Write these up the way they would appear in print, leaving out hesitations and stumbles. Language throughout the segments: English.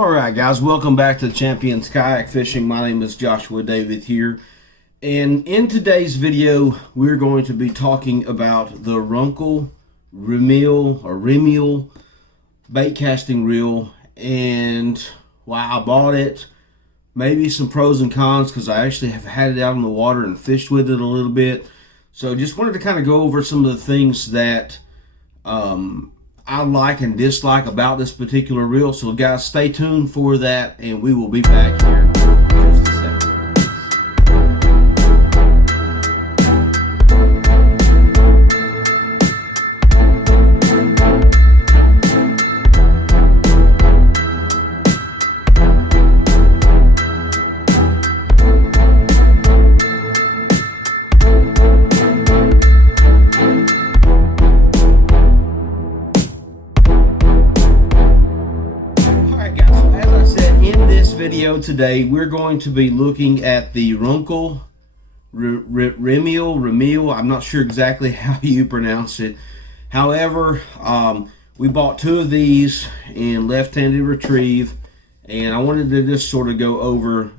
Alright guys, welcome back to Champions Kayak Fishing. My name is Joshua David here. And in today's video, we're going to be talking about the Runcl Remiel bait casting reel. And why I bought it, maybe some pros and cons, because I actually have had it out in the water and fished with it a little bit. So just wanted to kind of go over some of the things that I like and dislike about this particular reel. So guys, stay tuned for that, and we will be back here in just a second. Video today, we're going to be looking at the Runcl Remiel. I'm not sure exactly how you pronounce it. However, we bought two of these in left-handed retrieve, and I wanted to just sort of go over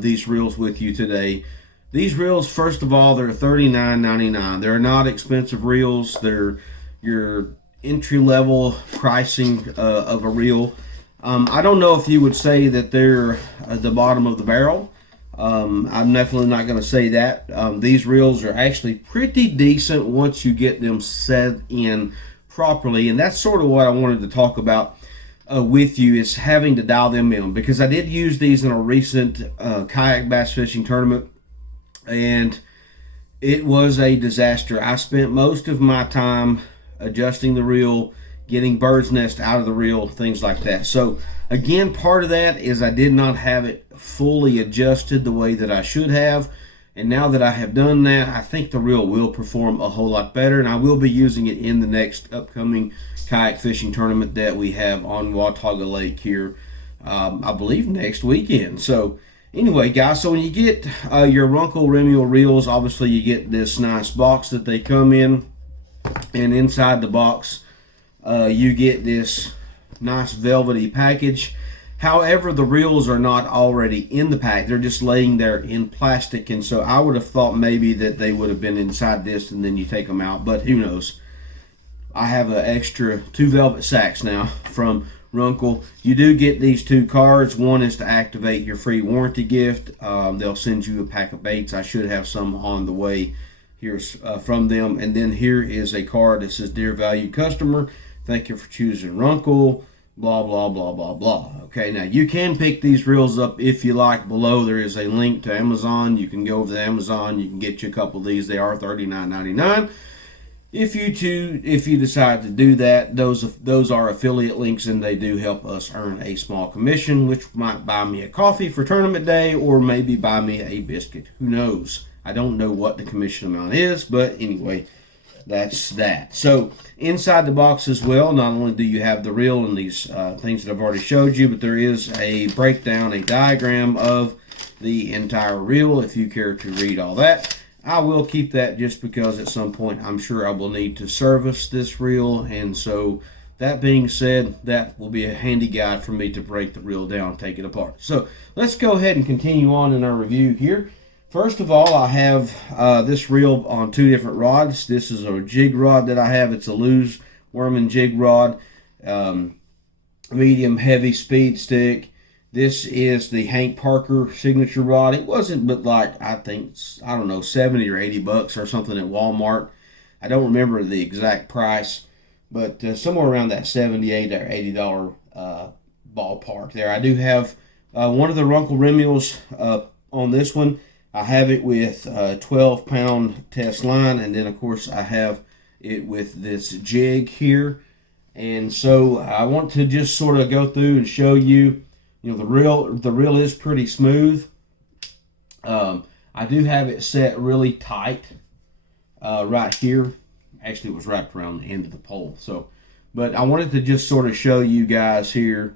these reels with you today. These reels, first of all, they're $39.99. They're not expensive reels. They're your entry-level pricing of a reel. I don't know if you would say that they're at the bottom of the barrel. I'm definitely not going to say that. These reels are actually pretty decent once you get them set in properly, and that's sort of what I wanted to talk about with you, is having to dial them in, because I did use these in a recent kayak bass fishing tournament, and it was a disaster. I spent most of my time adjusting the reel, getting bird's nest out of the reel, things like that. So again, part of that is I did not have it fully adjusted the way that I should have. And now that I have done that, I think the reel will perform a whole lot better. And I will be using it in the next upcoming kayak fishing tournament that we have on Watauga Lake here, I believe next weekend. So anyway, guys, so when you get your Runcl Remiel reels, obviously you get this nice box that they come in. And inside the box, you get this nice velvety package. However, the reels are not already in the pack. They're just laying there in plastic, and so I would have thought maybe that they would have been inside this and then you take them out, but who knows. I have an extra 2 velvet sacks now from Runcl. You do get these 2 cards. One is to activate your free warranty gift. They'll send you a pack of baits. I should have some on the way here from them. And then here is a card that says, "Dear valued customer, thank you for choosing Runcl, blah, blah, blah, blah, blah." Okay, now you can pick these reels up if you like. Below there is a link to Amazon. You can go over to Amazon. You can get you a couple of these. They are $39.99. If you decide to do that, those are affiliate links, and they do help us earn a small commission, which might buy me a coffee for tournament day, or maybe buy me a biscuit. Who knows? I don't know what the commission amount is, but anyway, that's that. So inside the box as well, not only do you have the reel and these things that I've already showed you, but there is a breakdown, a diagram of the entire reel if you care to read all that. I will keep that just because at some point I'm sure I will need to service this reel, and so that being said, that will be a handy guide for me to break the reel down, take it apart. So let's go ahead and continue on in our review here. First of all, I have this reel on 2 different rods. This is a jig rod that I have. It's a Lew's Worm jig rod, medium heavy speed stick. This is the Hank Parker signature rod. It wasn't but like, I think, I don't know, 70 or 80 bucks or something at Walmart. I don't remember the exact price, but somewhere around that $78 or $80 ballpark there. I do have one of the Runcl Remiels on this one. I have it with a 12-pound test line, and then of course I have it with this jig here. And so I want to just sort of go through and show you, the reel is pretty smooth. I do have it set really tight right here. Actually, it was wrapped around the end of the pole. So, but I wanted to just sort of show you guys here.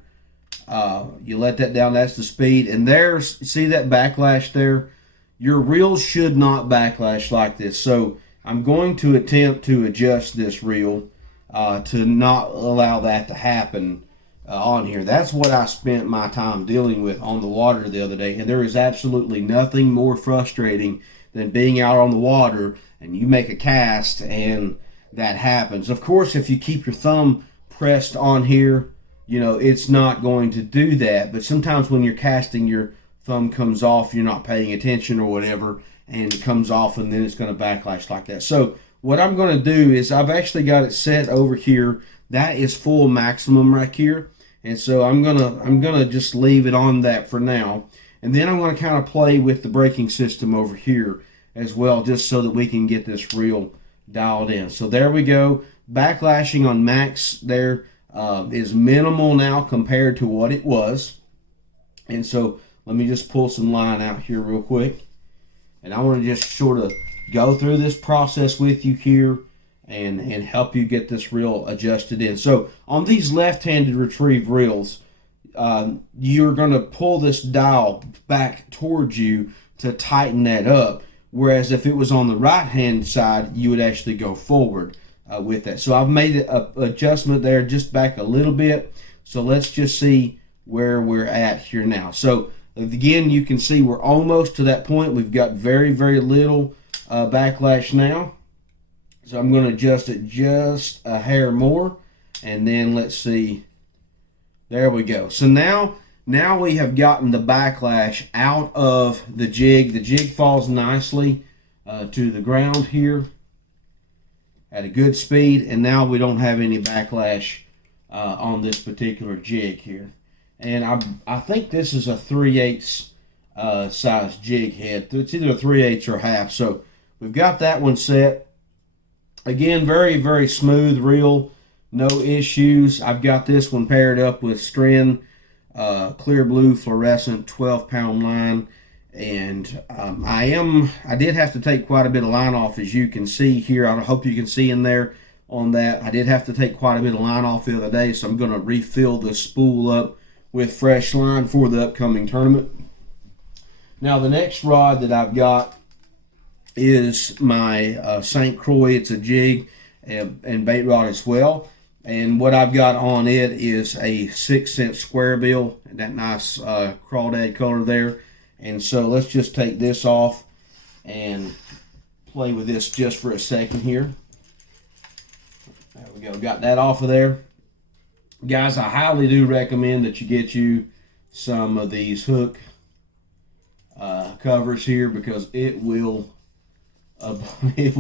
You let that down, that's the speed, and there's, see that backlash there? Your reel should not backlash like this. So I'm going to attempt to adjust this reel to not allow that to happen. on here. That's what I spent my time dealing with on the water the other day, and there is absolutely nothing more frustrating than being out on the water and you make a cast and that happens. Of course, if you keep your thumb pressed on here, you know, it's not going to do that, but sometimes when you're casting, your thumb comes off, you're not paying attention or whatever, and it comes off, and then it's going to backlash like that. So what I'm going to do is I've actually got it set over here. That is full maximum right here, and so I'm gonna just leave it on that for now, and then I'm going to kind of play with the braking system over here as well, just so that we can get this reel dialed in. So there we go. Backlashing on max there is minimal now compared to what it was, and so let me just pull some line out here real quick, and I want to just sort of go through this process with you here and help you get this reel adjusted in. So on these left-handed retrieve reels, you're going to pull this dial back towards you to tighten that up, whereas if it was on the right-hand side, you would actually go forward with that. So I've made an adjustment there just back a little bit. So let's just see where we're at here now. So again, you can see we're almost to that point. We've got very, very little backlash now. So I'm going to adjust it just a hair more, and then let's see. There we go. So now we have gotten the backlash out of the jig. The jig falls nicely to the ground here at a good speed, and now we don't have any backlash on this particular jig here. And I think this is a 3/8 size jig head. It's either a 3/8 or half. So we've got that one set. Again, very, very smooth reel, no issues. I've got this one paired up with Stren clear blue fluorescent 12-pound line, and I did have to take quite a bit of line off, as you can see here. I hope you can see in there on that. I did have to take quite a bit of line off the other day, so I'm going to refill the spool up with fresh line for the upcoming tournament. Now the next rod that I've got is my St. Croix. It's a jig and bait rod as well, and what I've got on it is a 6-cent square bill, that nice crawdad color there. And so let's just take this off and play with this just for a second here. There we go, got that off of there. Guys, I highly do recommend that you get you some of these hook covers here, because it will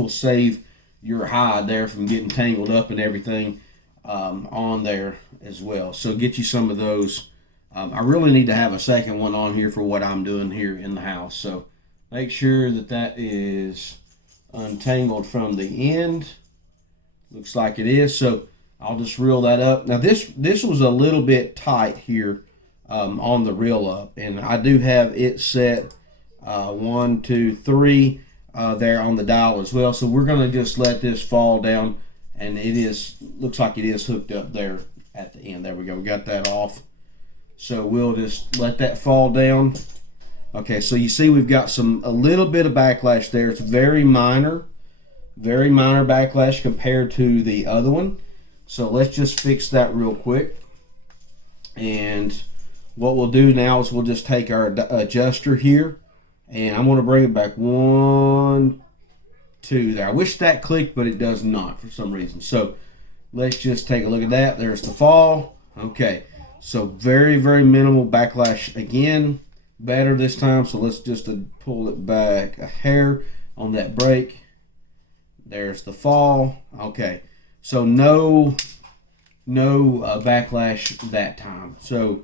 save your hide there from getting tangled up and everything on there as well. So get you some of those. I really need to have a second one on here for what I'm doing here in the house. So make sure that that is untangled from the end. Looks like it is. So I'll just reel that up. Now this was a little bit tight here on the reel up, and I do have it set 1, 2, 3 there on the dial as well. So we're going to just let this fall down, and looks like it is hooked up there at the end. There we go. We got that off. So we'll just let that fall down. Okay, so you see we've got a little bit of backlash there. It's very minor backlash compared to the other one. So let's just fix that real quick. And what we'll do now is we'll just take our adjuster here, and I'm going to bring it back 1, 2 there. I wish that clicked, but it does not for some reason. So let's just take a look at that. There's the fall. Okay, so very, very minimal backlash again. Better this time. So let's just pull it back a hair on that brake. There's the fall. Okay, so no backlash that time. So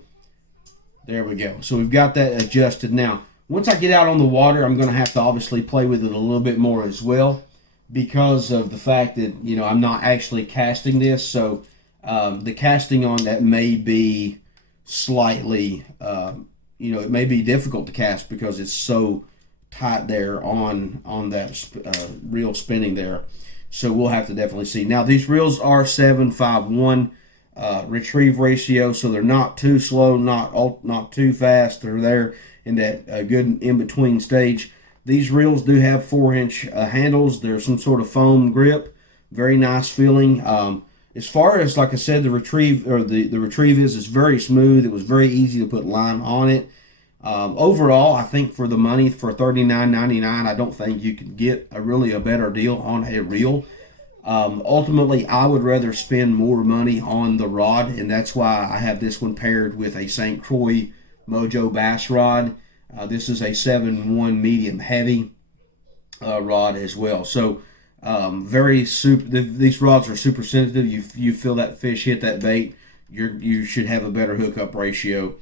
there we go. So we've got that adjusted. Now once I get out on the water, I'm going to have to obviously play with it a little bit more as well, because of the fact that, you know, I'm not actually casting this. So the casting on that may be slightly, you know, it may be difficult to cast because it's so tight there on that reel spinning there. So we'll have to definitely see. Now these reels are 7:5:1 retrieve ratio, so they're not too slow, not too fast. They're there in that good in-between stage. These reels do have 4-inch handles. There's some sort of foam grip. Very nice feeling. as far as, like I said, the retrieve or the retrieve is very smooth. It was very easy to put line on it. Overall, I think for the money, for $39.99, I don't think you can get a better deal on a reel. Ultimately, I would rather spend more money on the rod, and that's why I have this one paired with a St. Croix Mojo bass rod. This is a 7-1 medium heavy rod as well. So these rods are super sensitive. You feel that fish hit that bait, you should have a better hookup ratio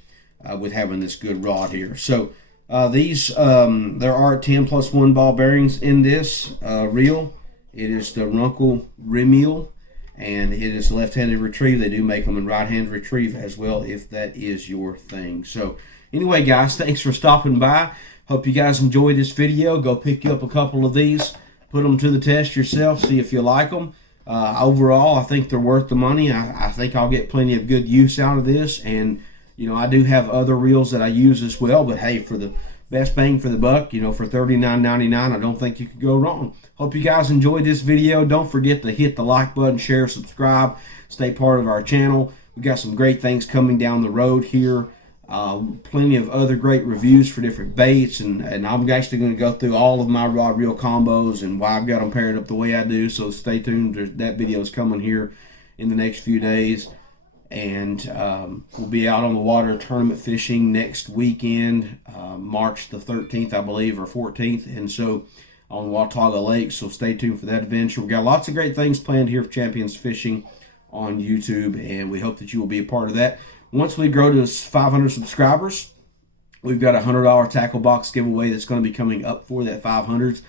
with having this good rod here. So there are 10 plus 1 ball bearings in this reel. It is the Runcl Remiel, and it is left-handed retrieve. They do make them in right-handed retrieve as well, if that is your thing. So anyway, guys, thanks for stopping by. Hope you guys enjoyed this video. Go pick you up a couple of these, put them to the test yourself, see if you like them. Overall, I think they're worth the money. I think I'll get plenty of good use out of this, and I do have other reels that I use as well. But hey, for the best bang for the buck, for $39.99, I don't think you could go wrong. Hope you guys enjoyed this video. Don't forget to hit the like button, share, subscribe, stay part of our channel. We've got some great things coming down the road here. Plenty of other great reviews for different baits, and I'm actually going to go through all of my rod reel combos and why I've got them paired up the way I do. So stay tuned. That video is coming here in the next few days, and we'll be out on the water tournament fishing next weekend, March the 13th, I believe, or 14th, and so on Watauga Lake. So stay tuned for that adventure. We've got lots of great things planned here for Champions Fishing on YouTube, and we hope that you will be a part of that. Once we grow to 500 subscribers, we've got a $100 tackle box giveaway that's going to be coming up for that 500s.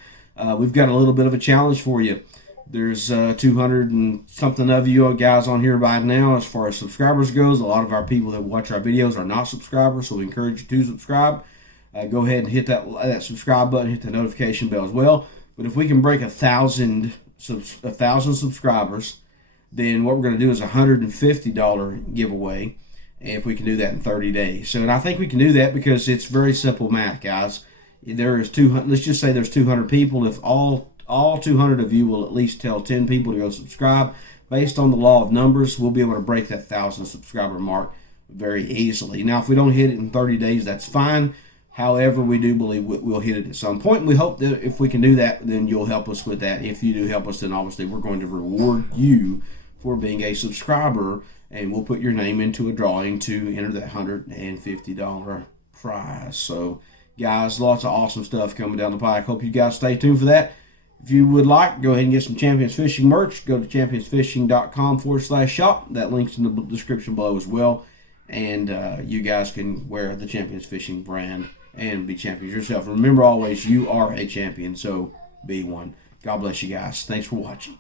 We've got a little bit of a challenge for you. There's 200 and something of you guys on here by now. As far as subscribers goes, a lot of our people that watch our videos are not subscribers, so we encourage you to subscribe. Go ahead and hit that subscribe button, hit the notification bell as well. But if we can break 1,000 subscribers, then what we're going to do is a $150 giveaway, if we can do that in 30 days. So, and I think we can do that because it's very simple math, guys. There is 200. Let's just say there's 200 people. If all 200 of you will at least tell 10 people to go subscribe, based on the law of numbers, we'll be able to break that 1,000 subscriber mark very easily. Now, if we don't hit it in 30 days, that's fine. However, we do believe we'll hit it at some point. We hope that if we can do that, then you'll help us with that. If you do help us, then obviously we're going to reward you for being a subscriber, and we'll put your name into a drawing to enter that $150 prize. So, guys, lots of awesome stuff coming down the pike. Hope you guys stay tuned for that. If you would like, go ahead and get some Champions Fishing merch. Go to championsfishing.com/shop. That link's in the description below as well. And you guys can wear the Champions Fishing brand and be champions yourself. Remember always, you are a champion, so be one. God bless you guys. Thanks for watching.